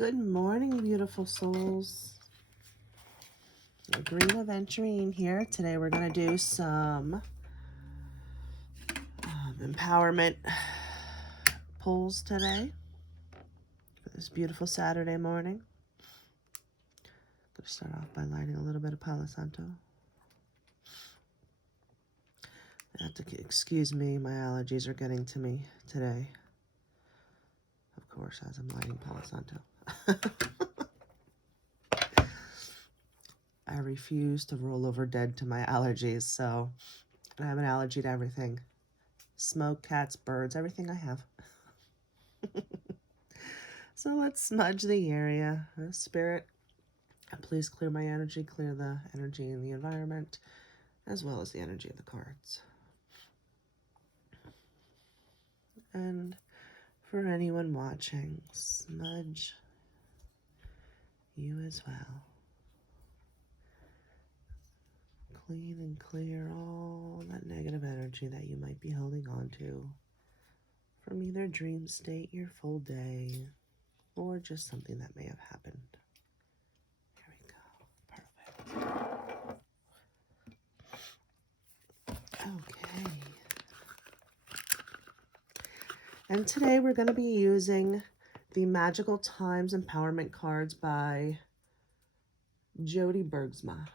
Good morning, beautiful souls. Greenaventurine here. Today we're going to do some empowerment pulls today for this beautiful Saturday morning. I'm going to start off by lighting a little bit of Palo Santo. I have to excuse me, my allergies are getting to me today. Of course, as I'm lighting Palo Santo. I refuse to roll over dead to my allergies, so I have an allergy to everything. Smoke, cats, birds, everything I have. So let's smudge the area. Spirit, please clear my energy, clear the energy in the environment, as well as the energy of the cards. And for anyone watching, smudge you as well. Clean and clear all that negative energy that you might be holding on to from either dream state, your full day, or just something that may have happened. Here we go. Perfect. Okay. And today we're going to be using the Magical Times Empowerment cards by Jody Bergsma.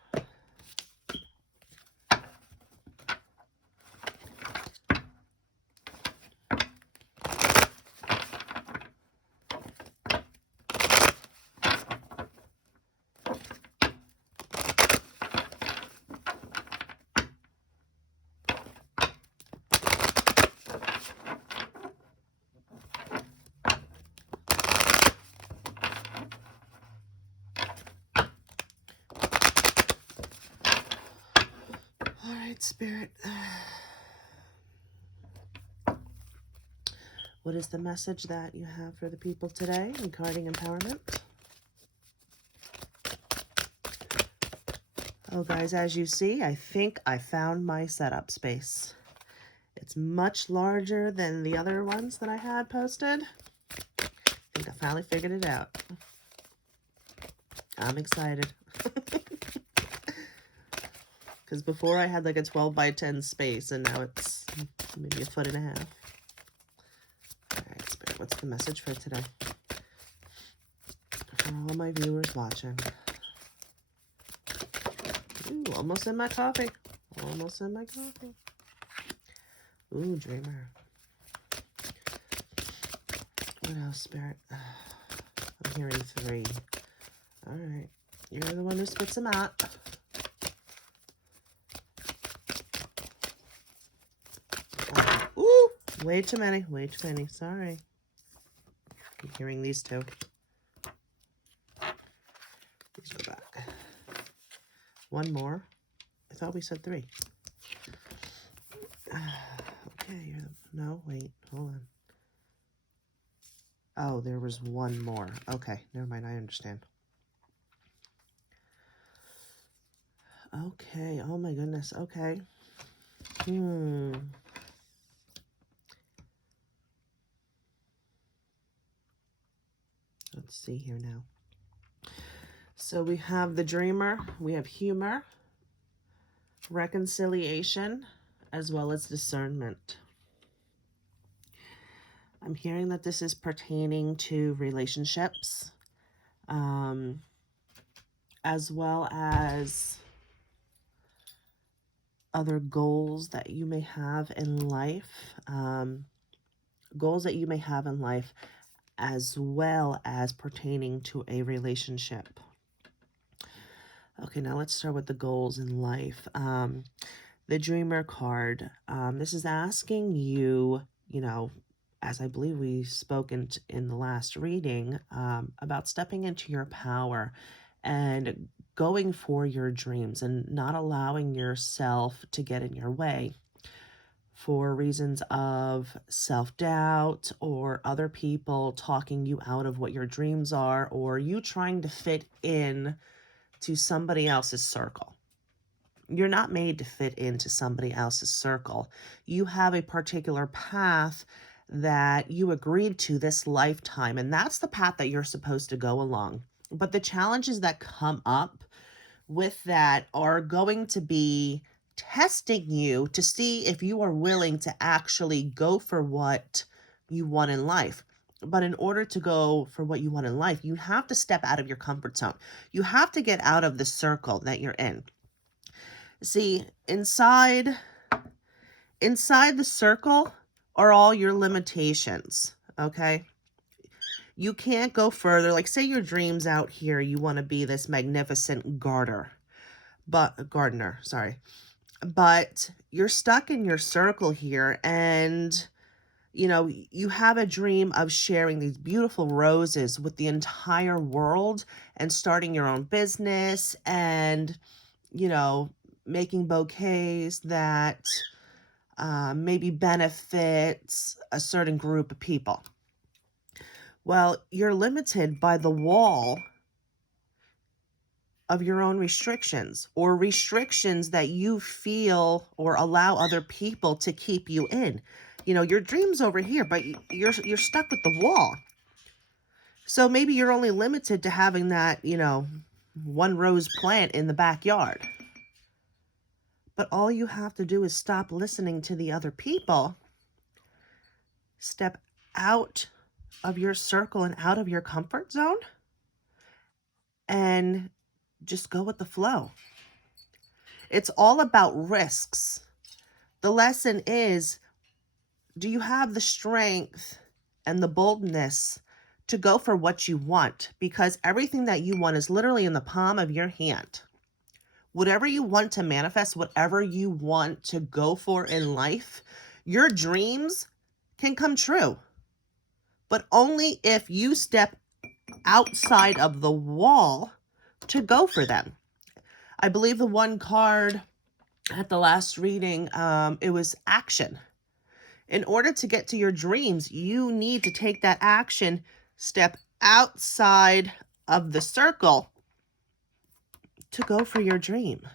All right, Spirit. What is the message that you have for the people today regarding empowerment? Oh, guys, as you see, I think I found my setup space. It's much larger than the other ones that I had posted. I think I finally figured it out. I'm excited. Because before I had like a 12 by 10 space, and now it's maybe a 1.5 feet. All right, Spirit, what's the message for today? For all my viewers watching. Ooh, almost in my coffee. Almost in my coffee. Ooh, Dreamer. What else, Spirit? I'm hearing 3. All right. You're the one who spits them out. Ooh, way too many. Way too many. Sorry. I'm hearing these 2. Let's go back. 1 more. I thought we said 3. Okay, no, wait, hold on. Oh, there was 1 more. Okay, never mind, I understand. Okay, oh my goodness, okay. Let's see here now. So we have the Dreamer, we have humor, reconciliation, as well as discernment. I'm hearing that this is pertaining to relationships, as well as other goals that you may have in life, as well as pertaining to a relationship. Okay, now let's start with the goals in life. The Dreamer card, this is asking you, as I believe we spoke in the last reading, about stepping into your power and going for your dreams and not allowing yourself to get in your way for reasons of self-doubt or other people talking you out of what your dreams are, or you trying to fit in to somebody else's circle. You're not made to fit into somebody else's circle. You have a particular path that you agreed to this lifetime, and that's the path that you're supposed to go along. But the challenges that come up with that are going to be testing you to see if you are willing to actually go for what you want in life. But in order to go for what you want in life, you have to step out of your comfort zone. You have to get out of the circle that you're in. See, inside the circle are all your limitations, okay? You can't go further. Like, say your dreams out here, you want to be this magnificent gardener, sorry. But you're stuck in your circle here, and you have a dream of sharing these beautiful roses with the entire world and starting your own business and, you know, making bouquets that maybe benefits a certain group of people. Well, you're limited by the wall of your own restrictions, or restrictions that you feel or allow other people to keep you in. Your dream's over here, but you're stuck with the wall. So maybe you're only limited to having that, one rose plant in the backyard. But all you have to do is stop listening to the other people, step out of your circle and out of your comfort zone, and just go with the flow. It's all about risks. The lesson is, do you have the strength and the boldness to go for what you want? Because everything that you want is literally in the palm of your hand. Whatever you want to manifest, whatever you want to go for in life, your dreams can come true. But only if you step outside of the wall to go for them. I believe the one card at the last reading, it was action. In order to get to your dreams, you need to take that action, step outside of the circle to go for your dream.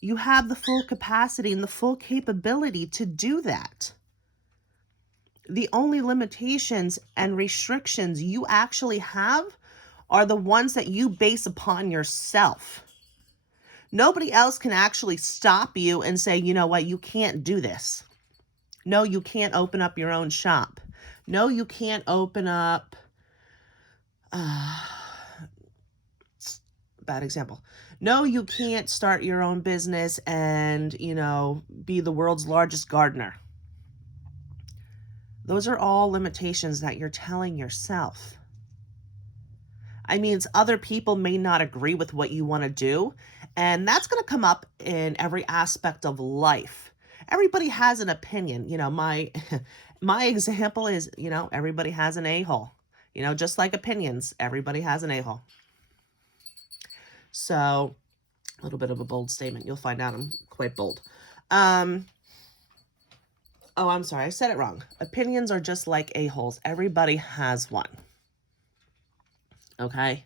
You have the full capacity and the full capability to do that. The only limitations and restrictions you actually have are the ones that you base upon yourself. Nobody else can actually stop you and say, you know what, you can't do this. No, you can't open up your own shop. No, you can't open up, bad example. No, you can't start your own business and, be the world's largest gardener. Those are all limitations that you're telling yourself. I mean, other people may not agree with what you want to do, and that's going to come up in every aspect of life. Everybody has an opinion. My example is, everybody has an a-hole. Just like opinions, everybody has an a-hole. So, a little bit of a bold statement. You'll find out I'm quite bold. Oh, I'm sorry. I said it wrong. Opinions are just like a-holes. Everybody has one. Okay?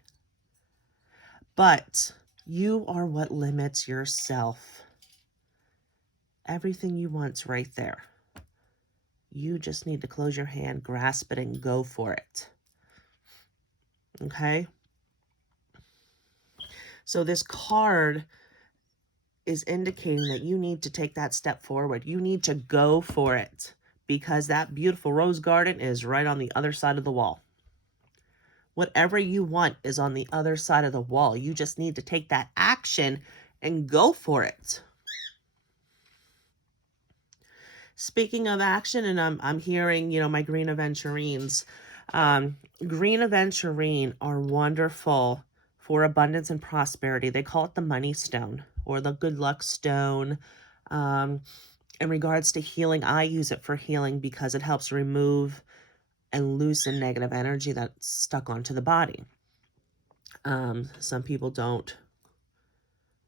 But you are what limits yourself. Everything you want's right there. You just need to close your hand, grasp it, and go for it. Okay? So this card is indicating that you need to take that step forward. You need to go for it, because that beautiful rose garden is right on the other side of the wall. Whatever you want is on the other side of the wall. You just need to take that action and go for it. Speaking of action, and I'm hearing, my Greenaventurines. Greenaventurine are wonderful for abundance and prosperity. They call it the money stone or the good luck stone. In regards to healing, I use it for healing because it helps remove and loosen negative energy that's stuck onto the body. Some people don't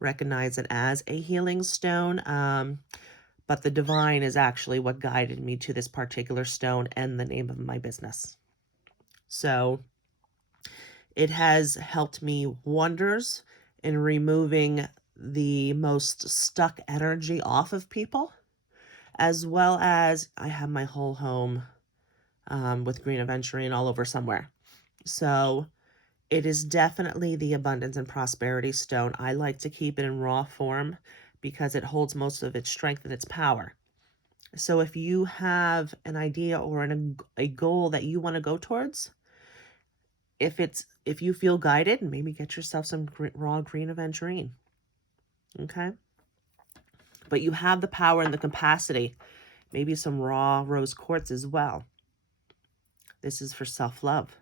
recognize it as a healing stone, but the divine is actually what guided me to this particular stone and the name of my business. So it has helped me wonders in removing the most stuck energy off of people, as well as I have my whole home with Green Aventurine all over somewhere. So it is definitely the abundance and prosperity stone. I like to keep it in raw form because it holds most of its strength and its power. So if you have an idea or a goal that you want to go towards, if you feel guided, maybe get yourself some raw Green Aventurine. Okay? But you have the power and the capacity. Maybe some raw rose quartz as well. This is for self-love.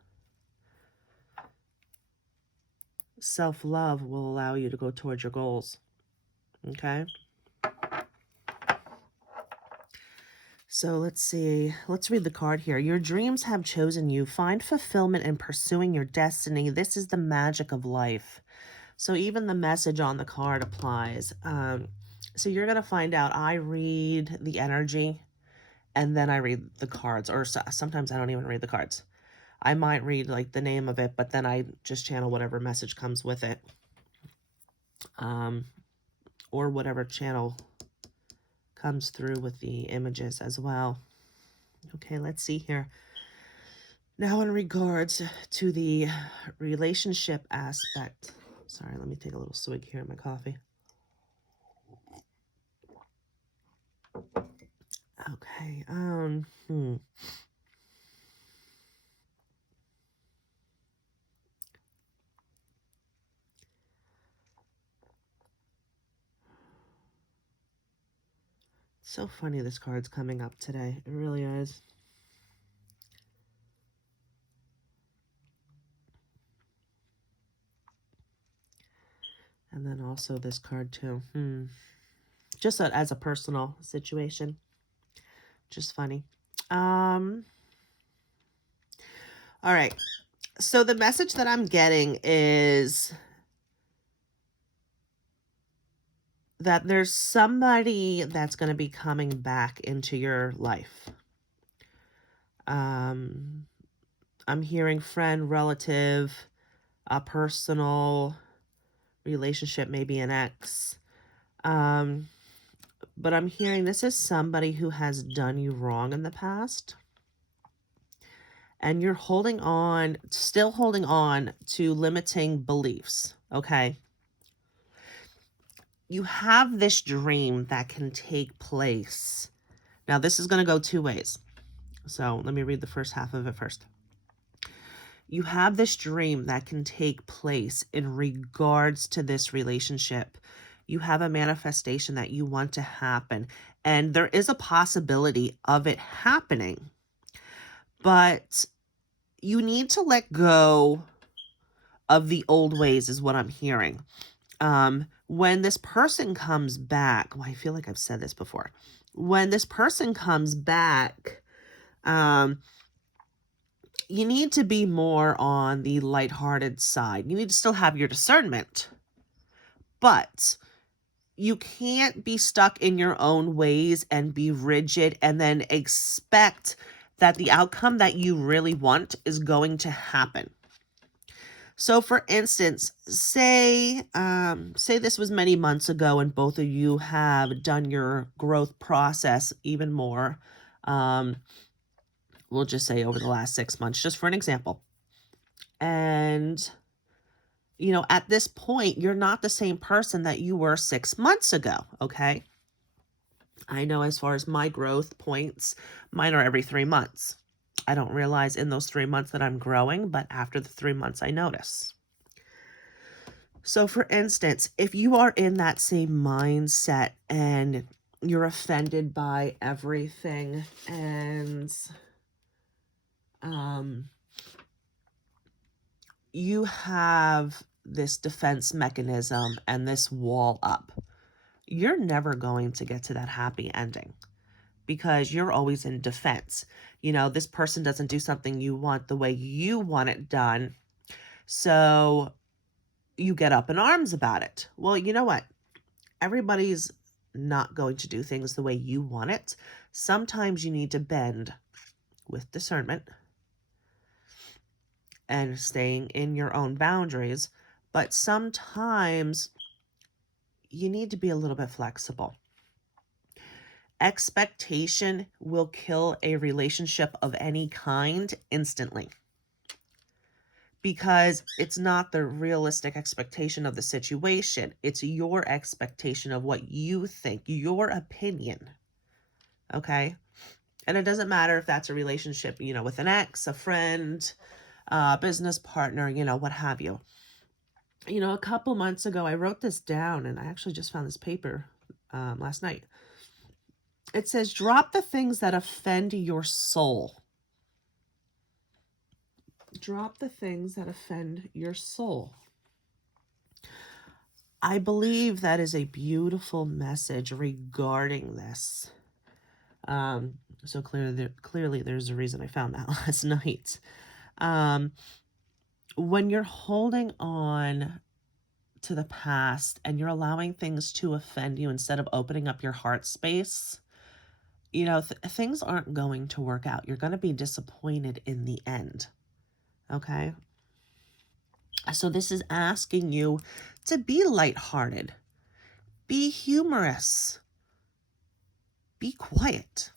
Self-love will allow you to go towards your goals. Okay? So let's see. Let's read the card here. Your dreams have chosen you. Find fulfillment in pursuing your destiny. This is the magic of life. So even the message on the card applies. So you're going to find out. I read the energy and then I read the cards. Or sometimes I don't even read the cards. I might read like the name of it, but then I just channel whatever message comes with it. Or whatever channel comes through with the images as well. Okay, let's see here. Now in regards to the relationship aspect. Sorry, let me take a little swig here in my coffee. Okay, So funny this card's coming up today. It really is. And then also this card too. Just as a personal situation. Just funny. All right. So the message that I'm getting is that there's somebody that's going to be coming back into your life. I'm hearing friend, relative, a personal relationship, maybe an ex. But I'm hearing this is somebody who has done you wrong in the past. And you're still holding on to limiting beliefs, okay? You have this dream that can take place. Now, this is going to go two ways. So let me read the first half of it first. You have this dream that can take place in regards to this relationship. You have a manifestation that you want to happen, and there is a possibility of it happening. But you need to let go of the old ways is what I'm hearing. When this person comes back, well, I feel like I've said this before. When this person comes back, you need to be more on the lighthearted side. You need to still have your discernment, but you can't be stuck in your own ways and be rigid and then expect that the outcome that you really want is going to happen. So for instance, say this was many months ago and both of you have done your growth process even more. We'll just say over the last 6 months, just for an example. And, at this point, you're not the same person that you were 6 months ago, okay? I know as far as my growth points, mine are every 3 months. I don't realize in those 3 months that I'm growing, but after the 3 months, I notice. So for instance, if you are in that same mindset and you're offended by everything and you have this defense mechanism and this wall up, you're never going to get to that happy ending because you're always in defense. This person doesn't do something you want the way you want it done. So you get up in arms about it. Well, you know what? Everybody's not going to do things the way you want it. Sometimes you need to bend with discernment and staying in your own boundaries. But sometimes you need to be a little bit flexible. Expectation will kill a relationship of any kind instantly, because it's not the realistic expectation of the situation. It's your expectation of what you think, your opinion. Okay? And it doesn't matter if that's a relationship, with an ex, a friend, a business partner, what have you. A couple months ago, I wrote this down, and I actually just found this paper last night. It says, drop the things that offend your soul. Drop the things that offend your soul. I believe that is a beautiful message regarding this. So clearly there's a reason I found that last night. When you're holding on to the past and you're allowing things to offend you instead of opening up your heart space, things aren't going to work out. You're going to be disappointed in the end. Okay? So this is asking you to be lighthearted, be humorous, be quiet,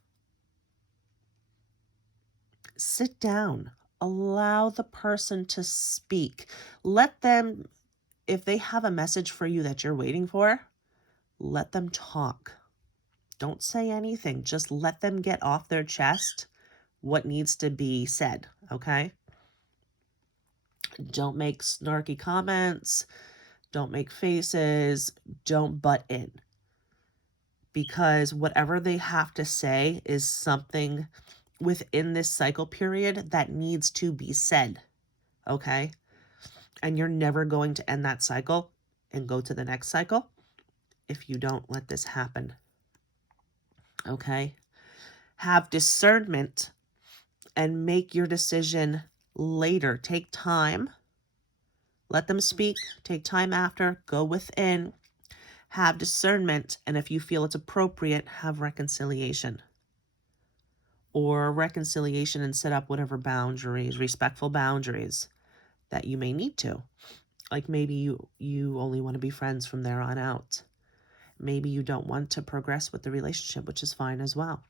sit down, allow the person to speak. Let them, if they have a message for you that you're waiting for, let them talk. Don't say anything. Just let them get off their chest what needs to be said, okay? Don't make snarky comments. Don't make faces. Don't butt in. Because whatever they have to say is something within this cycle period that needs to be said, okay? And you're never going to end that cycle and go to the next cycle if you don't let this happen, okay? Have discernment and make your decision later. Take time. Let them speak. Take time after. Go within. Have discernment. And if you feel it's appropriate, have reconciliation. Or reconciliation and set up whatever boundaries, respectful boundaries that you may need to. Like maybe you only want to be friends from there on out. Maybe you don't want to progress with the relationship, which is fine as well.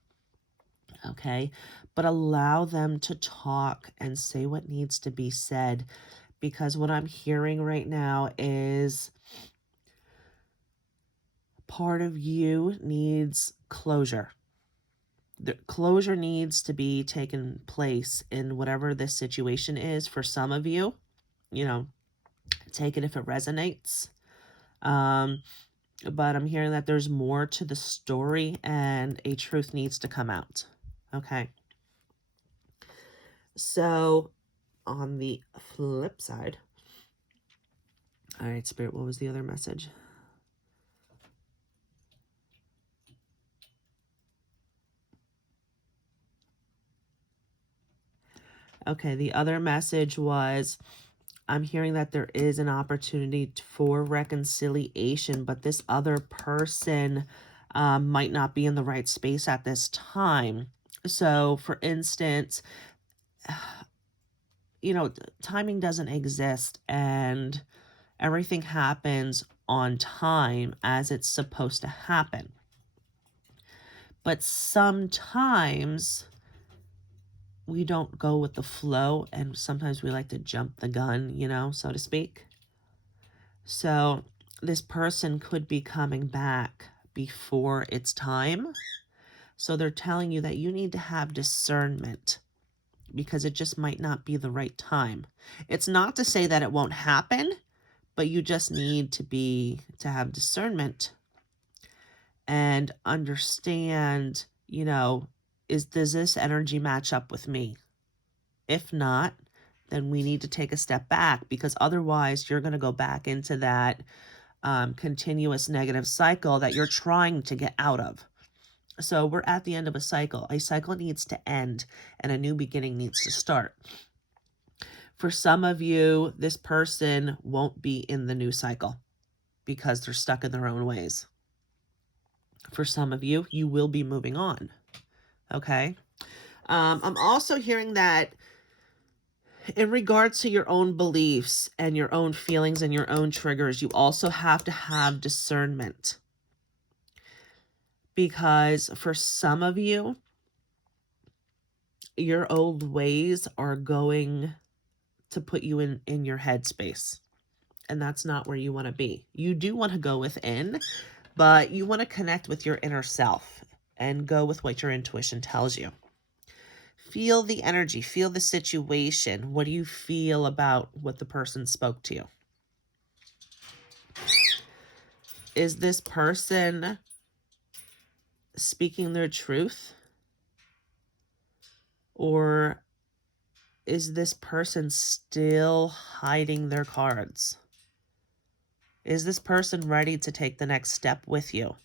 Okay? But allow them to talk and say what needs to be said, because what I'm hearing right now is part of you needs closure. The closure needs to be taken place in whatever this situation is. For some of you, take it if it resonates. But I'm hearing that there's more to the story and a truth needs to come out. Okay. So on the flip side, all right, Spirit, what was the other message? Okay, the other message was, I'm hearing that there is an opportunity for reconciliation, but this other person might not be in the right space at this time. So, for instance, timing doesn't exist and everything happens on time as it's supposed to happen. But sometimes we don't go with the flow, and sometimes we like to jump the gun, so to speak. So this person could be coming back before it's time. So they're telling you that you need to have discernment because it just might not be the right time. It's not to say that it won't happen, but you just need to have discernment and understand, does this energy match up with me? If not, then we need to take a step back, because otherwise you're going to go back into that continuous negative cycle that you're trying to get out of. So we're at the end of a cycle. A cycle needs to end and a new beginning needs to start. For some of you, this person won't be in the new cycle because they're stuck in their own ways. For some of you, you will be moving on. Okay? I'm also hearing that in regards to your own beliefs and your own feelings and your own triggers, you also have to have discernment. because for some of you, your old ways are going to put you in your headspace. And that's not where you want to be. You do want to go within, but you want to connect with your inner self and go with what your intuition tells you. Feel the energy, feel the situation. What do you feel about what the person spoke to you? Is this person speaking their truth? Or is this person still hiding their cards? Is this person ready to take the next step with you?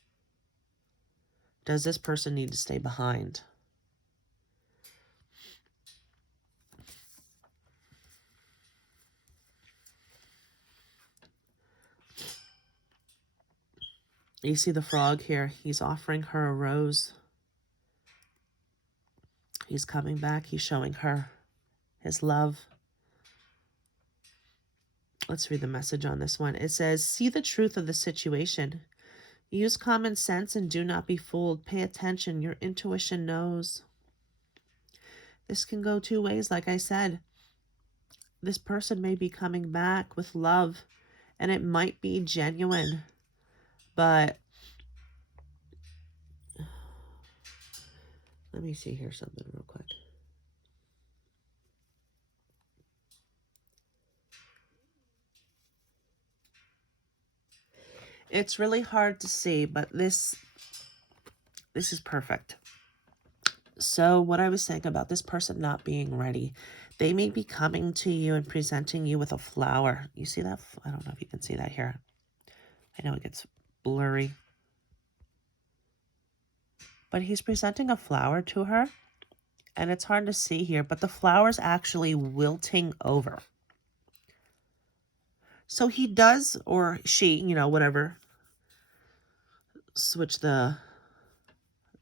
Does this person need to stay behind? You see the frog here. He's offering her a rose. He's coming back. He's showing her his love. Let's read the message on this one. It says, see the truth of the situation. Use common sense and do not be fooled. Pay attention. Your intuition knows. This can go two ways, like I said. This person may be coming back with love, and it might be genuine, but let me see here something real quick. It's really hard to see, but this is perfect. So what I was saying about this person not being ready, they may be coming to you and presenting you with a flower. You see that? I don't know if you can see that here. I know it gets blurry. But he's presenting a flower to her, and it's hard to see here, but the flower's actually wilting over. So he does, or she, you know, whatever, switch the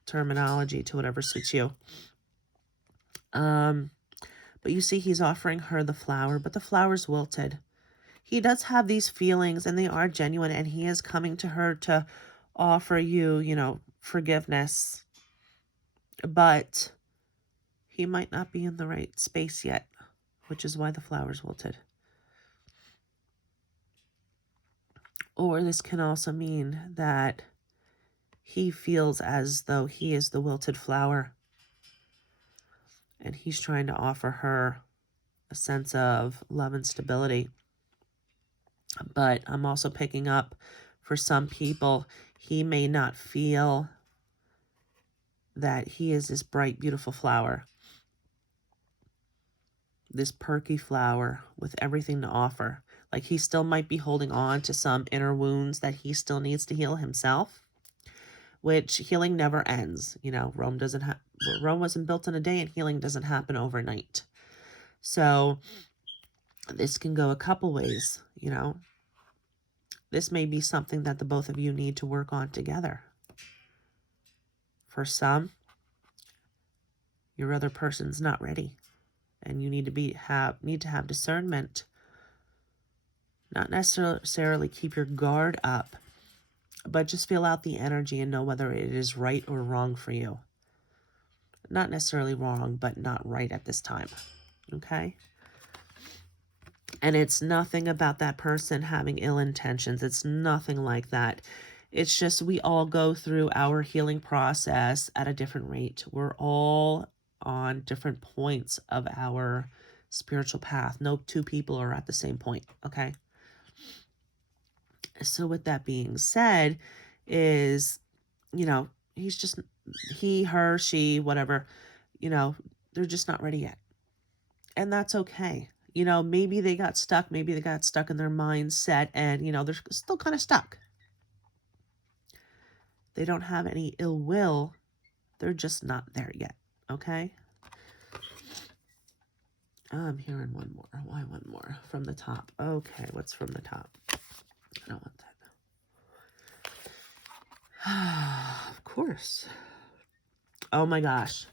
terminology to whatever suits you. But you see he's offering her the flower, but the flower's wilted. He does have these feelings, and they are genuine, and he is coming to her to offer you, you know, forgiveness. But he might not be in the right space yet, which is why the flower's wilted. Or this can also mean that he feels as though he is the wilted flower, and he's trying to offer her a sense of love and stability. But I'm also picking up, for some people, he may not feel that he is this bright, beautiful flower, this perky flower with everything to offer. Like he still might be holding on to some inner wounds that he still needs to heal himself, which healing never ends. You know, Rome wasn't built in a day, and healing doesn't happen overnight. So this can go a couple ways, you know. This may be something that the both of you need to work on together. For some, your other person's not ready, and you need to have discernment. Not necessarily keep your guard up, but just feel out the energy and know whether it is right or wrong for you. Not necessarily wrong, but not right at this time. Okay? And it's nothing about that person having ill intentions. It's nothing like that. It's just we all go through our healing process at a different rate. We're all on different points of our spiritual path. No two people are at the same point, okay? So with that being said, is, you know, he, her, she, whatever, you know, they're just not ready yet. And that's okay. You know, maybe they got stuck. Maybe they got stuck in their mindset, and, you know, they're still kind of stuck. They don't have any ill will. They're just not there yet. Okay? I'm hearing one more. Why one more? From the top. Okay, what's from the top? I don't want that. Of course. Oh my gosh.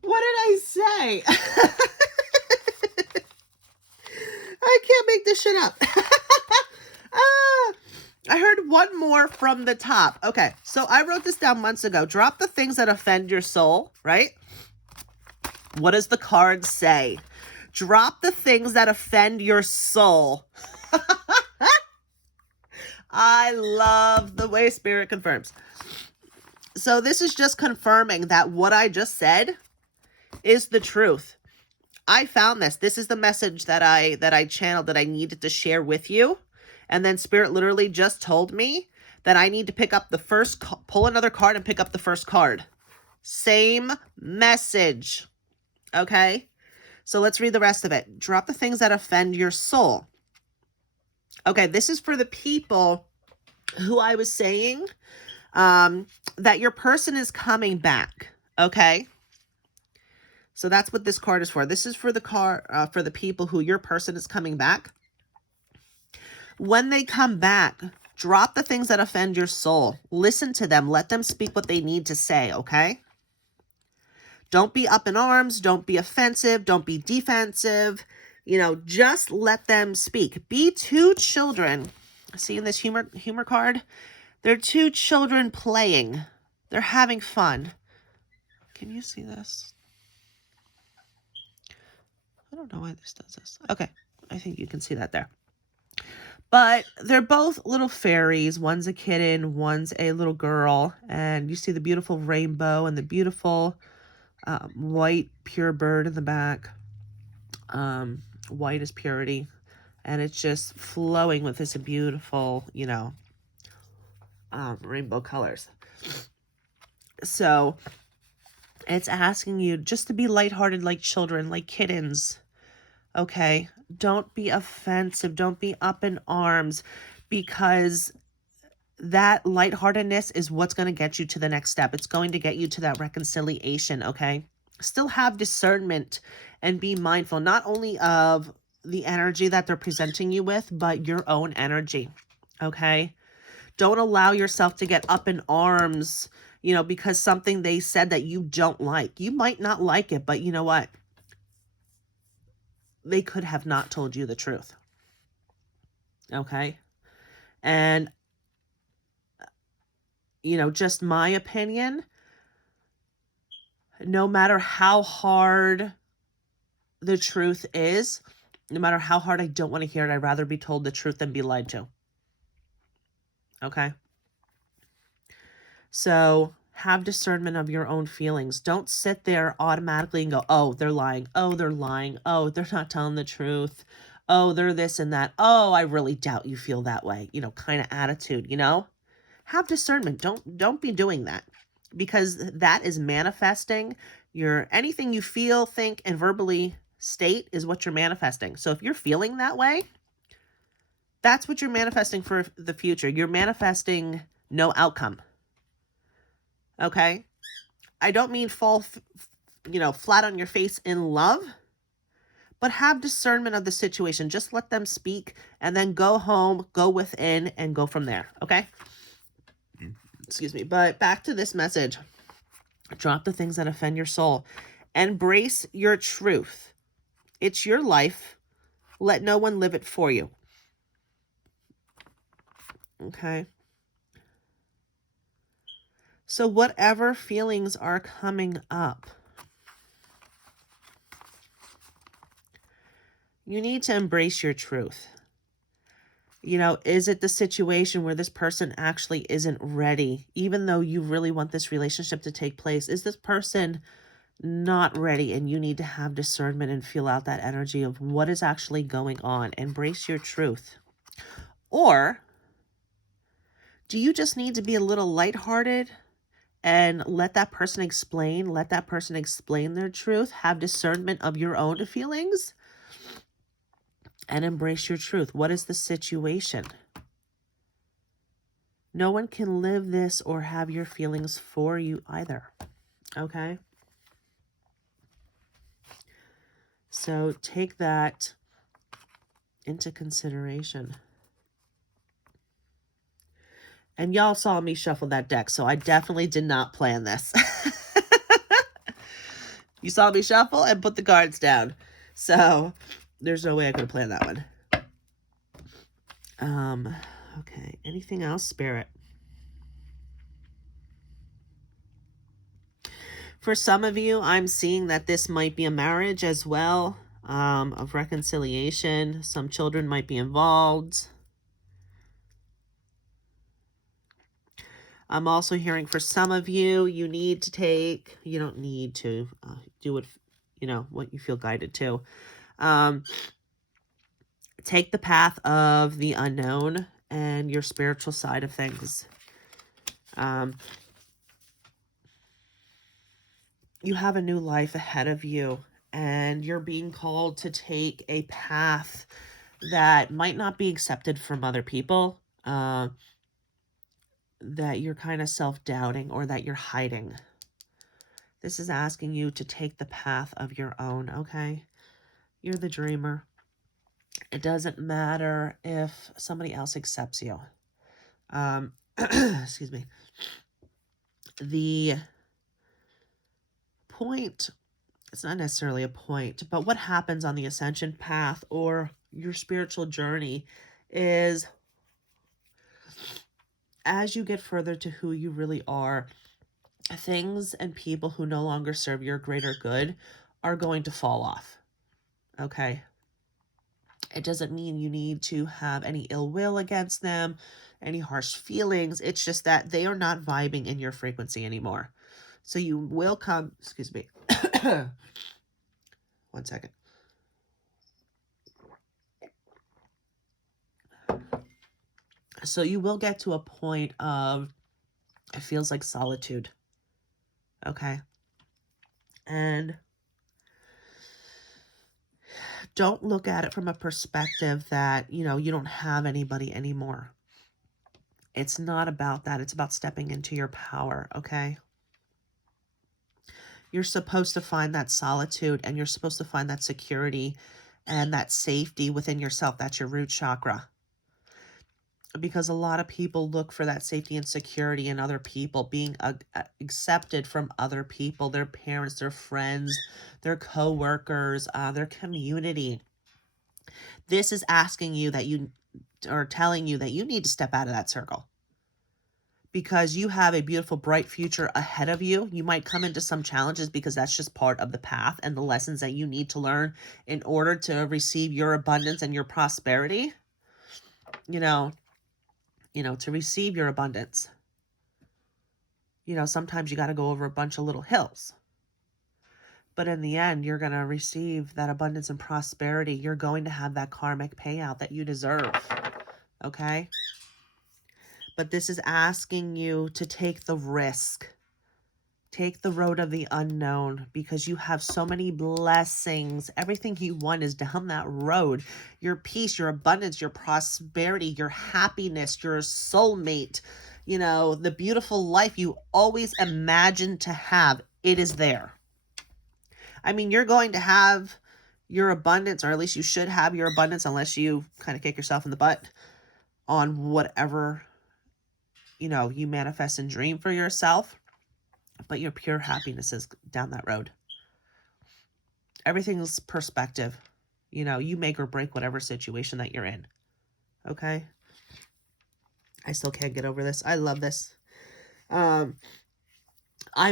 What did I say? I can't make this shit up. I heard one more from the top. Okay, so I wrote this down months ago. Drop the things that offend your soul, right? What does the card say? Drop the things that offend your soul. I love the way Spirit confirms. So this is just confirming that what I just said is the truth. I found this. This is the message that I channeled that I needed to share with you. And then Spirit literally just told me that I need to pick up the first, pull another card and pick up the first card. Same message. Okay? So let's read the rest of it. Drop the things that offend your soul. Okay, this is for the people who I was saying that your person is coming back. Okay? So that's what this card is for. This is for the people who your person is coming back. When they come back, drop the things that offend your soul. Listen to them. Let them speak what they need to say, okay? Don't be up in arms. Don't be offensive. Don't be defensive. You know, just let them speak. Be two children. See in this humor card? They're two children playing. They're having fun. Can you see this? I don't know why this does this. Okay, I think you can see that there. But they're both little fairies. One's a kitten, one's a little girl. And you see the beautiful rainbow and the beautiful white pure bird in the back. White is purity. And it's just flowing with this beautiful, you know, rainbow colors. So it's asking you just to be lighthearted like children, like kittens. Okay? Don't be offensive. Don't be up in arms, because that lightheartedness is what's going to get you to the next step. It's going to get you to that reconciliation, okay? Still have discernment and be mindful not only of the energy that they're presenting you with, but your own energy, okay? Don't allow yourself to get up in arms, you know, because something they said that you don't like. You might not like it, but you know what? They could have not told you the truth. Okay? And, you know, just my opinion, no matter how hard the truth is, no matter how hard I don't want to hear it, I'd rather be told the truth than be lied to. Okay? So have discernment of your own feelings. Don't sit there automatically and go, oh, they're lying. Oh, they're lying. Oh, they're not telling the truth. Oh, they're this and that. Oh, I really doubt you feel that way. You know, kind of attitude, you know? Have discernment. Don't be doing that, because that is manifesting anything you feel, think, and verbally state is what you're manifesting. So if you're feeling that way, that's what you're manifesting for the future. You're manifesting no outcome. Okay? I don't mean fall, you know, flat on your face in love, but have discernment of the situation. Just let them speak and then go home, go within, and go from there. Okay? Excuse me. But back to this message. Drop the things that offend your soul. Embrace your truth. It's your life. Let no one live it for you. Okay? So whatever feelings are coming up, you need to embrace your truth. You know, is it the situation where this person actually isn't ready, even though you really want this relationship to take place? Is this person not ready, and you need to have discernment and feel out that energy of what is actually going on? Embrace your truth. Or do you just need to be a little lighthearted and let that person explain their truth, have discernment of your own feelings, and embrace your truth? What is the situation? No one can live this or have your feelings for you either. Okay? So take that into consideration. And y'all saw me shuffle that deck, so I definitely did not plan this. You saw me shuffle and put the cards down. So there's no way I could have planned that one. Okay, anything else, Spirit? For some of you, I'm seeing that this might be a marriage as well, of reconciliation. Some children might be involved. I'm also hearing for some of you, you don't need to do what, what you feel guided to. Take the path of the unknown and your spiritual side of things. You have a new life ahead of you, and you're being called to take a path that might not be accepted from other people, that you're kind of self-doubting or that you're hiding. This is asking you to take the path of your own, okay? You're the dreamer. It doesn't matter if somebody else accepts you. Excuse me. The point, it's not necessarily a point, but what happens on the ascension path or your spiritual journey is, as you get further to who you really are, things and people who no longer serve your greater good are going to fall off. Okay? It doesn't mean you need to have any ill will against them, any harsh feelings. It's just that they are not vibing in your frequency anymore. So you will come, excuse me, one second. So you will get to a point of, it feels like solitude. Okay? And don't look at it from a perspective that, you don't have anybody anymore. It's not about that. It's about stepping into your power, okay? You're supposed to find that solitude, and you're supposed to find that security and that safety within yourself. That's your root chakra. Because a lot of people look for that safety and security in other people, being accepted from other people, their parents, their friends, their co-workers, their community. This is asking you that or telling you that you need to step out of that circle. Because you have a beautiful, bright future ahead of you. You might come into some challenges because that's just part of the path and the lessons that you need to learn in order to receive your abundance and your prosperity. To receive your abundance. Sometimes you got to go over a bunch of little hills. But in the end, you're going to receive that abundance and prosperity. You're going to have that karmic payout that you deserve. Okay? But this is asking you to take the risk. Take the road of the unknown, because you have so many blessings. Everything you want is down that road. Your peace, your abundance, your prosperity, your happiness, your soulmate, the beautiful life you always imagined to have. It is there. I mean, you're going to have your abundance, or at least you should have your abundance, unless you kind of kick yourself in the butt on whatever, you manifest and dream for yourself. But your pure happiness is down that road. Everything's perspective. You make or break whatever situation that you're in. Okay? I still can't get over this. I love this. I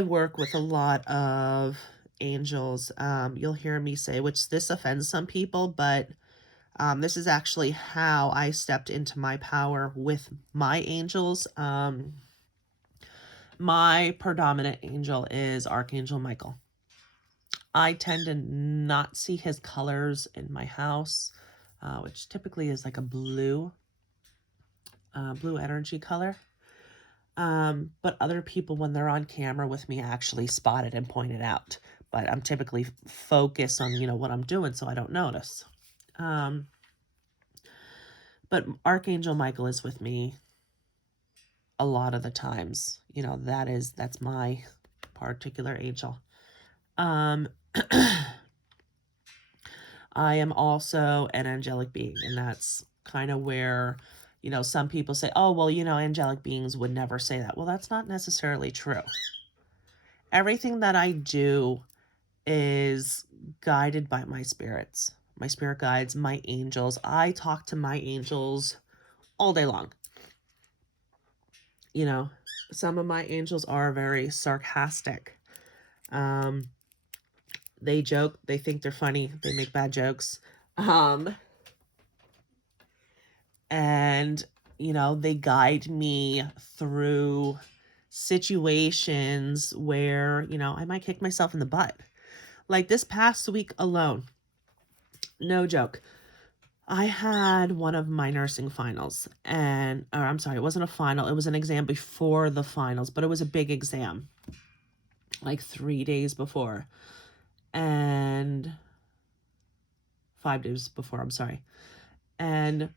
work with a lot of angels. You'll hear me say, which this offends some people, but this is actually how I stepped into my power with my angels. My predominant angel is Archangel Michael. I tend to not see his colors in my house, which typically is like a blue energy color. But other people, when they're on camera with me, actually spot it and point it out. But I'm typically focused on, what I'm doing, so I don't notice. But Archangel Michael is with me a lot of the times. That's my particular angel. I am also an angelic being, and that's kind of where, some people say, oh, well, angelic beings would never say that. Well, that's not necessarily true. Everything that I do is guided by my spirits, my spirit guides, my angels. I talk to my angels all day long. You know, some of my angels are very sarcastic. Um, they joke, they think they're funny, they make bad jokes. And, you know, they guide me through situations where, you know, I might kick myself in the butt. Like this past week alone, no joke. I had one of my nursing finals or I'm sorry, it wasn't a final. It was an exam before the finals, but it was a big exam, like 3 days before and 5 days before, I'm sorry. And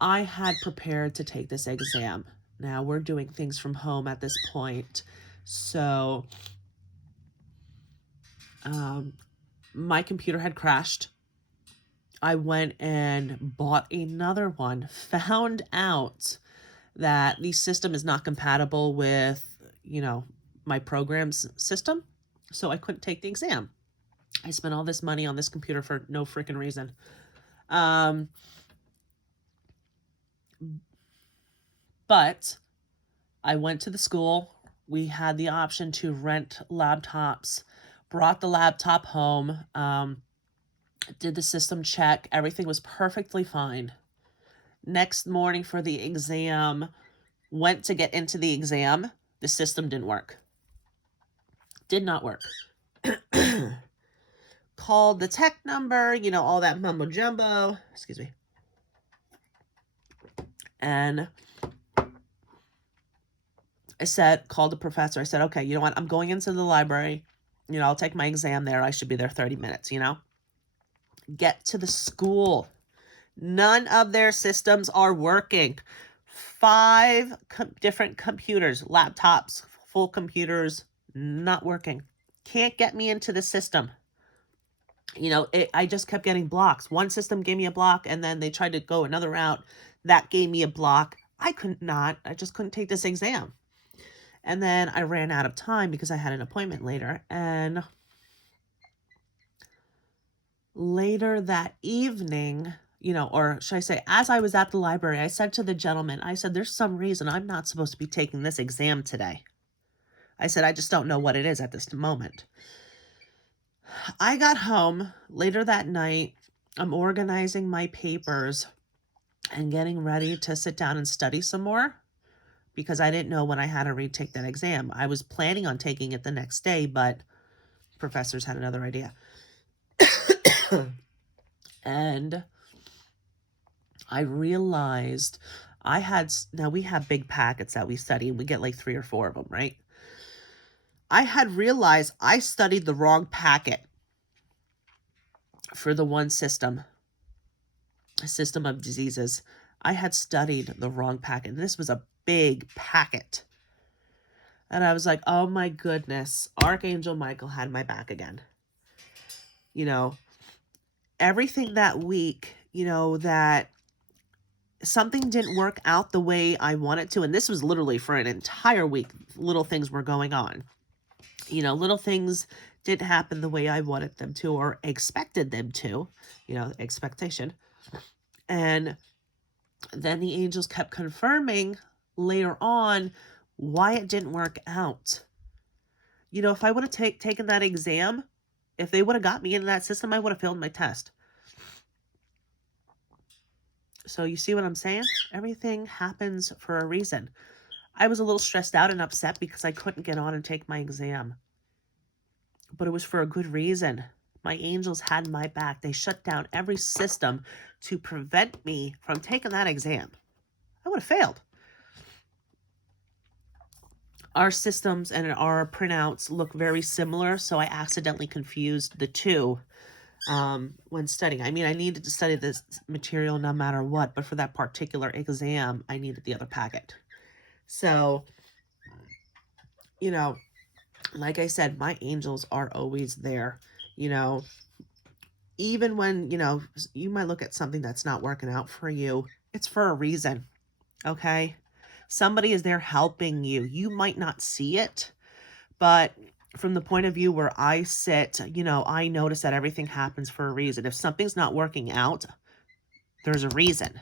I had prepared to take this exam. Now we're doing things from home at this point. So, my computer had crashed. I went and bought another one, found out that the system is not compatible with, you know, my program's system. So I couldn't take the exam. I spent all this money on this computer for no freaking reason. But I went to the school. We had the option to rent laptops, brought the laptop home, did the system check. Everything was perfectly fine. Next morning for the exam, went to get into the exam. The system didn't work. Did not work. Called the tech number, you know, all that mumbo jumbo. Excuse me. And I said, called the professor. I said, okay, you know what? I'm going into the library. You know, I'll take my exam there. I should be there 30 minutes, you know? Get to the school. None of their systems are working. 5 different computers, laptops, full computers, not working. Can't get me into the system. You know, I just kept getting blocks. One system gave me a block, and then they tried to go another route. That gave me a block. I just couldn't take this exam. And then I ran out of time because I had an appointment later. And later that evening, you know, or should I say, as I was at the library, I said to the gentleman, I said, there's some reason I'm not supposed to be taking this exam today. I said, I just don't know what it is at this moment. I got home later that night. I'm organizing my papers and getting ready to sit down and study some more because I didn't know when I had to retake that exam. I was planning on taking it the next day, but professors had another idea. And I realized now we have big packets that we study, and we get like 3 or 4 of them, right? I had realized I studied the wrong packet for the one system of diseases. I had studied the wrong packet. And this was a big packet. And I was like, oh my goodness, Archangel Michael had my back again. You know, everything that week, you know, that something didn't work out the way I wanted to. And this was literally for an entire week. Little things were going on. You know, little things didn't happen the way I wanted them to or expected them to. You know, expectation. And then the angels kept confirming later on why it didn't work out. You know, if I would have taken that exam, if they would have got me into that system, I would have failed my test. So you see what I'm saying? Everything happens for a reason. I was a little stressed out and upset because I couldn't get on and take my exam. But it was for a good reason. My angels had my back. They shut down every system to prevent me from taking that exam. I would have failed. Our systems and our printouts look very similar, so I accidentally confused the two when studying. I mean, I needed to study this material no matter what, but for that particular exam, I needed the other packet. So, you know, like I said, my angels are always there, you know. Even when, you know, you might look at something that's not working out for you, it's for a reason, okay? Somebody is there helping you. You might not see it, but from the point of view where I sit, you know, I notice that everything happens for a reason. If something's not working out, there's a reason,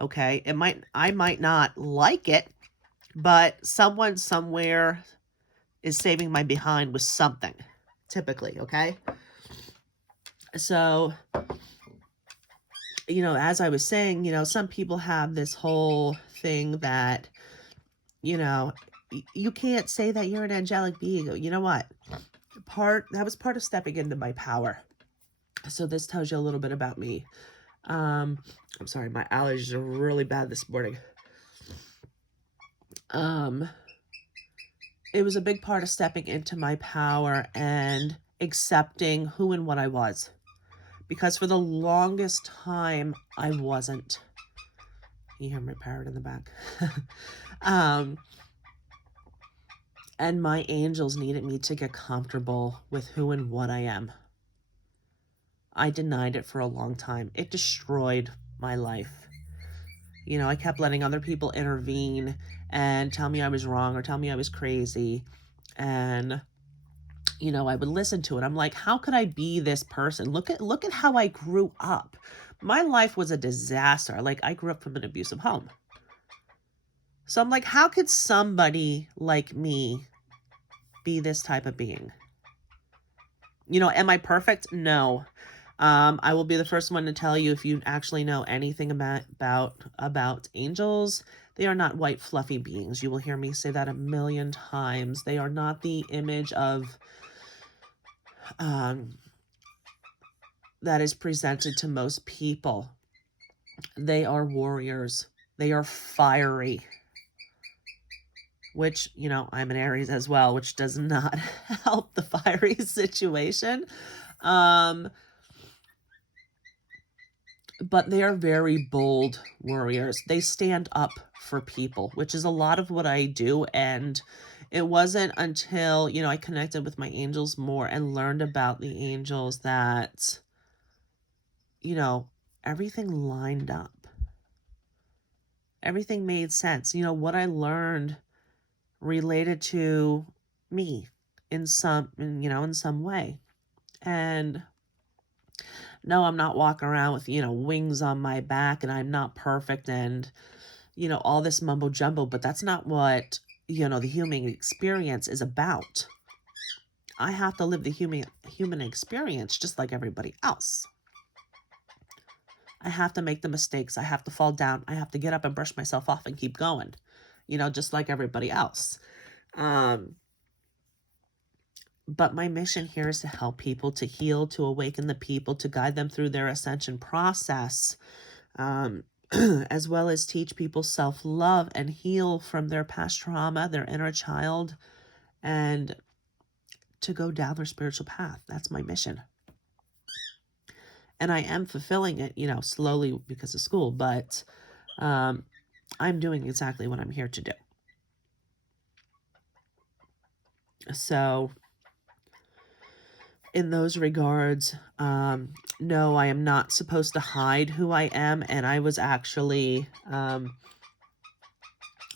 Okay. I might not like it, but someone somewhere is saving my behind with something, typically. Okay. So, as I was saying, some people have this whole thing that, you can't say that you're an angelic being. You know what? That was part of stepping into my power. So this tells you a little bit about me. I'm sorry, my allergies are really bad this morning. It was a big part of stepping into my power and accepting who and what I was. Because for the longest time, I wasn't. You hear my parrot in the back. And my angels needed me to get comfortable with who and what I am. I denied it for a long time. It destroyed my life. I kept letting other people intervene and tell me I was wrong or tell me I was crazy. And, I would listen to it. I'm like, how could I be this person? Look at how I grew up. My life was a disaster. Like, I grew up from an abusive home. So I'm like, how could somebody like me be this type of being? Am I perfect? No. I will be the first one to tell you, if you actually know anything about angels, they are not white fluffy beings. You will hear me say that a million times. They are not the image of that is presented to most people. They are warriors. They are fiery. Which, I'm an Aries as well, which does not help the fiery situation. But they are very bold warriors. They stand up for people, which is a lot of what I do. And it wasn't until, I connected with my angels more and learned about the angels that, everything lined up. Everything made sense. What I learned related to me in some way. And no, I'm not walking around with, wings on my back, and I'm not perfect and, all this mumbo jumbo, but that's not what, the human experience is about. I have to live the human experience just like everybody else. I have to make the mistakes. I have to fall down. I have to get up and brush myself off and keep going, just like everybody else. But my mission here is to help people, to heal, to awaken the people, to guide them through their ascension process, as well as teach people self-love and heal from their past trauma, their inner child, and to go down their spiritual path. That's my mission. And I am fulfilling it, slowly because of school, but I'm doing exactly what I'm here to do. So in those regards, no, I am not supposed to hide who I am. And I was actually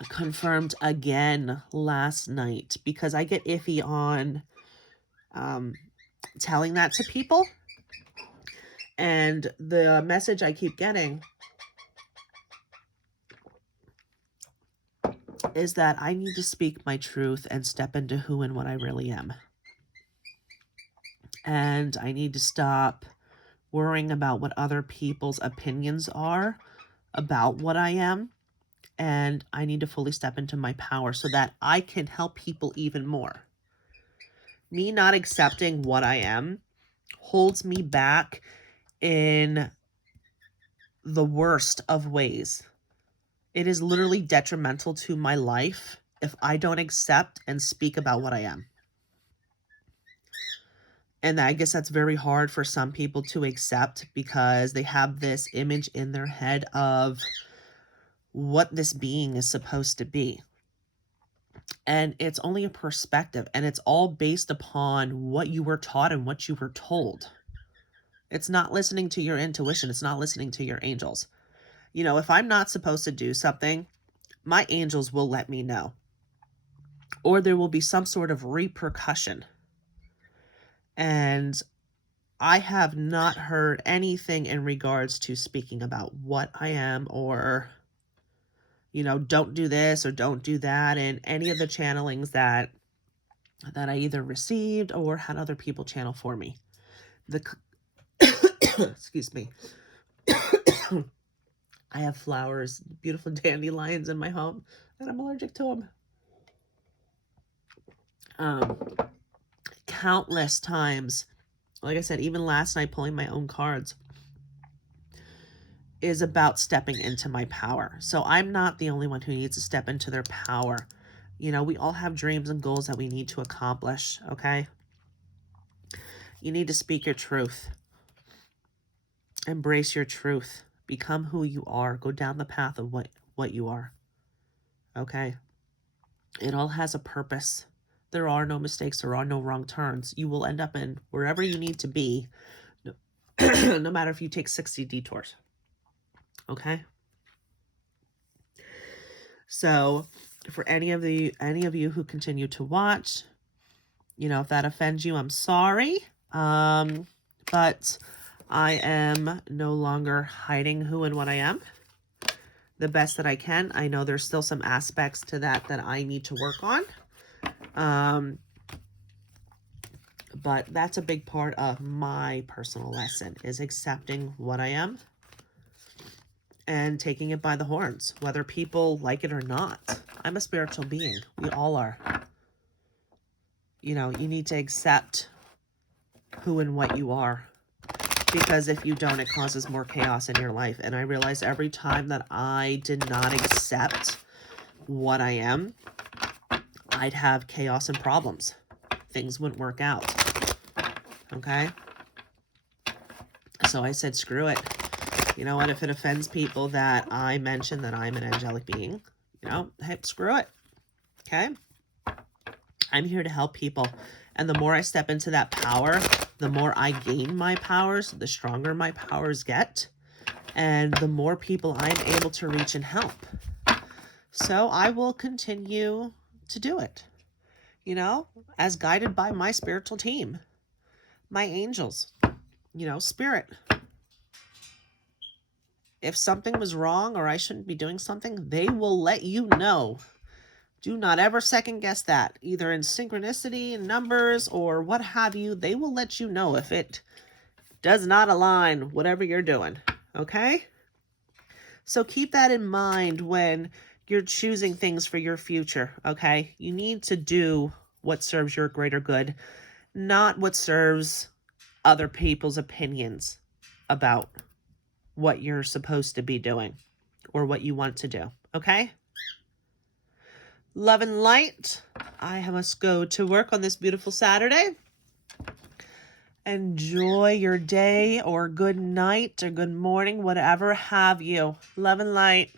confirmed again last night, because I get iffy on telling that to people. And the message I keep getting is that I need to speak my truth and step into who and what I really am. And I need to stop worrying about what other people's opinions are about what I am. And I need to fully step into my power so that I can help people even more. Me not accepting what I am holds me back in the worst of ways. It is literally detrimental to my life if I don't accept and speak about what I am. And I guess that's very hard for some people to accept, because they have this image in their head of what this being is supposed to be. And it's only a perspective, and it's all based upon what you were taught and what you were told. It's not listening to your intuition. It's not listening to your angels. If I'm not supposed to do something, my angels will let me know. Or there will be some sort of repercussion. And I have not heard anything in regards to speaking about what I am, or, you know, don't do this or don't do that, in any of the channelings that I either received or had other people channel for me. Excuse me. I have flowers, beautiful dandelions in my home, and I'm allergic to them. Countless times, like I said, even last night, pulling my own cards is about stepping into my power. So I'm not the only one who needs to step into their power. You know, we all have dreams and goals that we need to accomplish, okay? You need to speak your truth. Embrace your truth. Become who you are. Go down the path of what you are, okay? It all has a purpose. There are no mistakes. There are no wrong turns. You will end up in wherever you need to be, no matter if you take 60 detours, okay? So for any of you who continue to watch, you know, if that offends you, I'm sorry. But I am no longer hiding who and what I am the best that I can. I know there's still some aspects to that I need to work on. But that's a big part of my personal lesson, is accepting what I am and taking it by the horns, whether people like it or not. I'm a spiritual being. We all are. You know, you need to accept who and what you are, because if you don't, it causes more chaos in your life. And I realize every time that I did not accept what I am, I'd have chaos and problems. Things wouldn't work out. Okay? So I said, screw it. You know what? If it offends people that I mention that I'm an angelic being, you know, hey, screw it. Okay? I'm here to help people. And the more I step into that power, the more I gain my powers, the stronger my powers get, and the more people I'm able to reach and help. So I will continue to do it, you know, as guided by my spiritual team, my angels, you know, spirit. If something was wrong or I shouldn't be doing something, they will let you know. Do not ever second guess that, either in synchronicity, numbers, or what have you. They will let you know if it does not align, whatever you're doing, okay? So keep that in mind when you're choosing things for your future, okay? You need to do what serves your greater good, not what serves other people's opinions about what you're supposed to be doing or what you want to do, okay? Love and light. I must go to work on this beautiful Saturday. Enjoy your day, or good night, or good morning, whatever have you. Love and light.